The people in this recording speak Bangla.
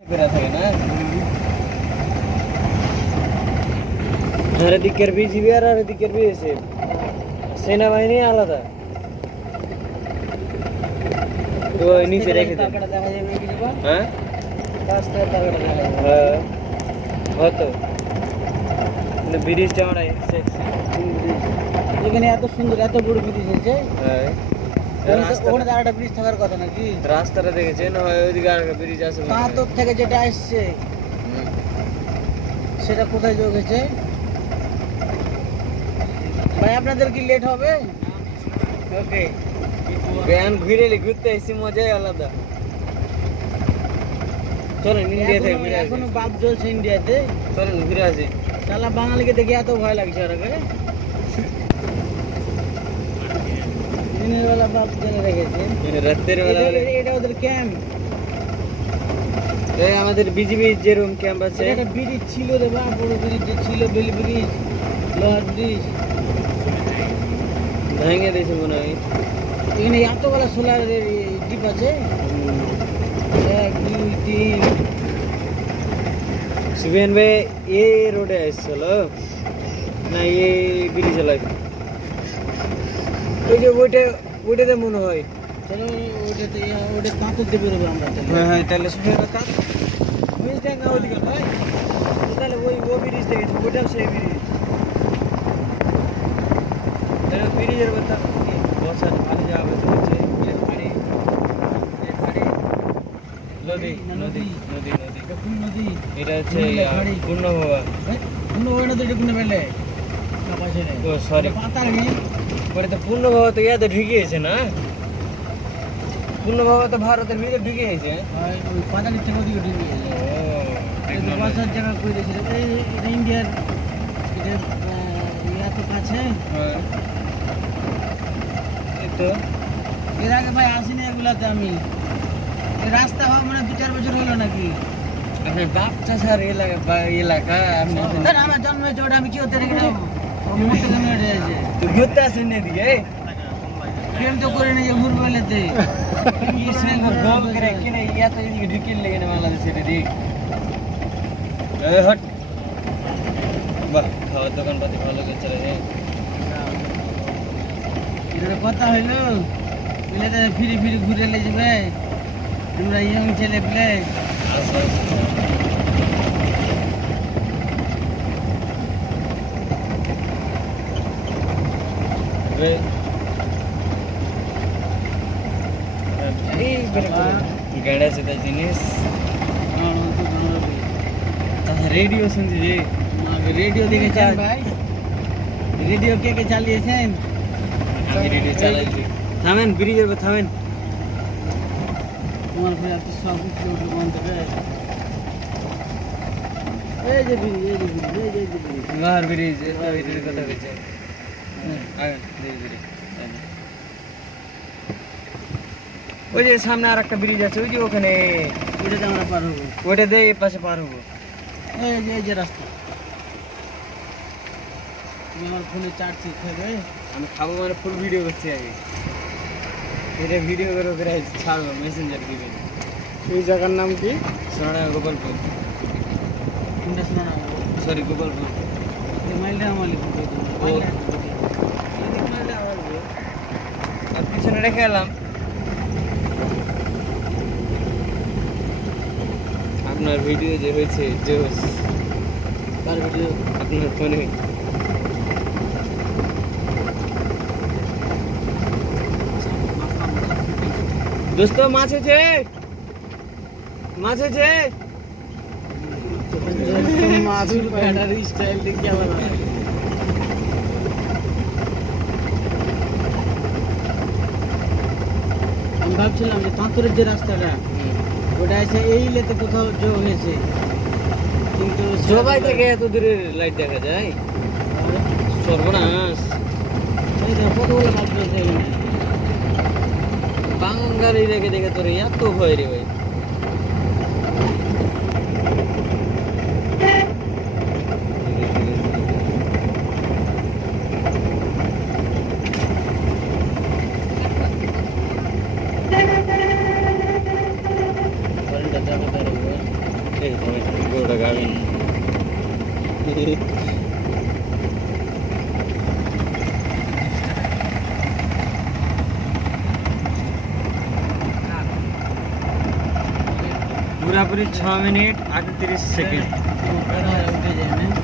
থাকে না আর এদিকের বিজিবি আর এদিকের বিএসএফ সেনাবাহিনী আলাদা তো নিচে রেখে দেন টাকাটা দেখা যাবে কি দেবো হ্যাঁ রাস্তায় টাকাটা দেখা যাবে হ্যাঁ হতো ব্রিজটা আমরা এখানে এত সুন্দর এত বড় ব্রিজ হয়েছে হ্যাঁ ওখানে তো আরেকটা ব্রিজ থাকার কথা নাকি রাস্তাটা দেখেছেন ওইদিকে আর ব্রিজ আছে কাঁতর থেকে যেটা আসছে সেটা কোথায় যোগ হয়েছে ভাই আপনাদের কি লেট হবে ওকে জ্ঞান ঘুরে ঘুরতে এসে মজাই আলাদা চলেন ইন্ডিয়া থেকে ঘুরে আসি এখনো বাপ জ্বলছে ইন্ডিয়াতে চলেন ঘুরে আসি শালা বাঙালিকে দেখে এত ভয় লাগছে আর আগে দিনের বেলা বাপ জেনে রেখেছে রাতের বেলা এটা ওদের ক্যাম্প এই আমাদের বিজিবি যেরকম ক্যাম্প আছে একটা ব্রিজ ছিল রে বাপ বড় ব্রিজ যে ছিল বেল ব্রিজ লোহার ব্রিজ ভেঙে দিয়েছে মনে হয় এখানে এতগুলো সোলার ডিপ আছে 1 2 3 সুবিয়ান ভাই এই রোডে আসছিল না এই ব্রিজে লাগে ওই যে ওইটাতে মনে হয় চলো ওটা কাঁতর দিয়ে বেরোবো আমরা হ্যাঁ হ্যাঁ তাহলে সুবিয়ান কাজ ব্রিজ দেখা ওদিকে ভাই তাহলে ওই ও ব্রিজ থেকে ওটাও সেই ব্রিজ তাহলে ব্রিজের কথা বসার ভালো যাবে তো হচ্ছে নদী নদী নদী নদী এটা কোন নদী এটা হচ্ছে খাড়ি। পূর্ণ বাবা কোন ওই নদী এটা কোন বেলে না পাশে নেই ও সরি পাতা নেই ওটা তো পূর্ণ বাবা তো ইয়াতে ঢুকিয়েছে না পূর্ণ বাবা তো ভারতের ভিতরে ঢুকিয়েছে ওই পাতানির থেকে ওদিকে ঢুকে গেছে এটা বাসার জায়গা করে দিয়েছিল এটা ইন্ডিয়ার এটা ইয়া তো কাছে হ্যাঁ এই তো এর আগে ভাই আসিনি এগুলাতে আমি এই রাস্তা হওয়া মানে 2-4 বছর হলো নাকি আপনার বাপ চাষার এলাকা আপনি না আমার জন্ম হয়েছে ওটা আমি কি হতে রেখে যাবো মোটে জমি হয়ে গেছে তো ঘুরতে আসেন এদিকে প্রেম তো করে নিয়ে ঘুরবে বলেতে গোল করে কিনে ইয়াতে এদিকে ঢুকিয়ে লেগে না বাংলাদেশে এদিকে হট বাহ খাওয়ার দোকানপাতি ভালো করে চলে রে এটা কথা হইলো এলাতে ফিরে ফিরে ঘুরে এলে যাবে তোমরা ইয়ং ছেলে পেলে আচ্ছা রে এই গাড়া সেটা জিনিস আচ্ছা রেডিও শুনছি যে রেডিও দেখেছেন ভাই রেডিও কে কে চালিয়েছেন আমি রেডিও চালাইছি থামেন ব্রিজের উপর থামেন তোমার ভাই এত সব কিছু ওখান থেকে এই যে ব্রিজ এই যে ব্রিজ এই যে ব্রিজ লোহার ব্রিজ এটার কথা বলছে আগে ব্রিজ ওই যে সামনে আর একটা ব্রিজ আছে ওই যে ওখানে ওইটাতে আমরা পার হবো ওইটা দিয়ে এই পাশে পার হবো এই যে রাস্তা তুমি আমার ফোনে চার্জ ঠিক থাকবে আমি খাবো মানে ফুল ভিডিও করছি আগে এটা ভিডিও করে করে ছাড়বো মেসেঞ্জার দিবেন এই জায়গার নাম কি সোনাডা গোপালপুর কোনটা শোনা না সরি গোপালপুর মাইলটা মালিক আর পিছনে রেখে এলাম আপনার ভিডিও যে হয়েছে জোস কার ভিডিও আপনার ফোনে দোস্ত মাছ আছে মাছ আছে মাধুর ব্যাটার স্টাইল দেখি আমার আমি ভাবছিলাম যে তাঁতুরের যে রাস্তাটা ওটা আছে এই লেতে কোথাও যোগ হয়েছে কিন্তু জবাই থেকে এত দূরে লাইট দেখা যায় সর্বনাশ এই দেখো কতগুলো মাছ রয়েছে এখানে বাঙালি দেখে দেখে তোর এত ভয় রে ভাই কারেন্টটা দেখাতে হবে এই গরুটা গাভিন পুরাপুরি 6 মিনিট 38 সেকেন্ড উঠে যায় না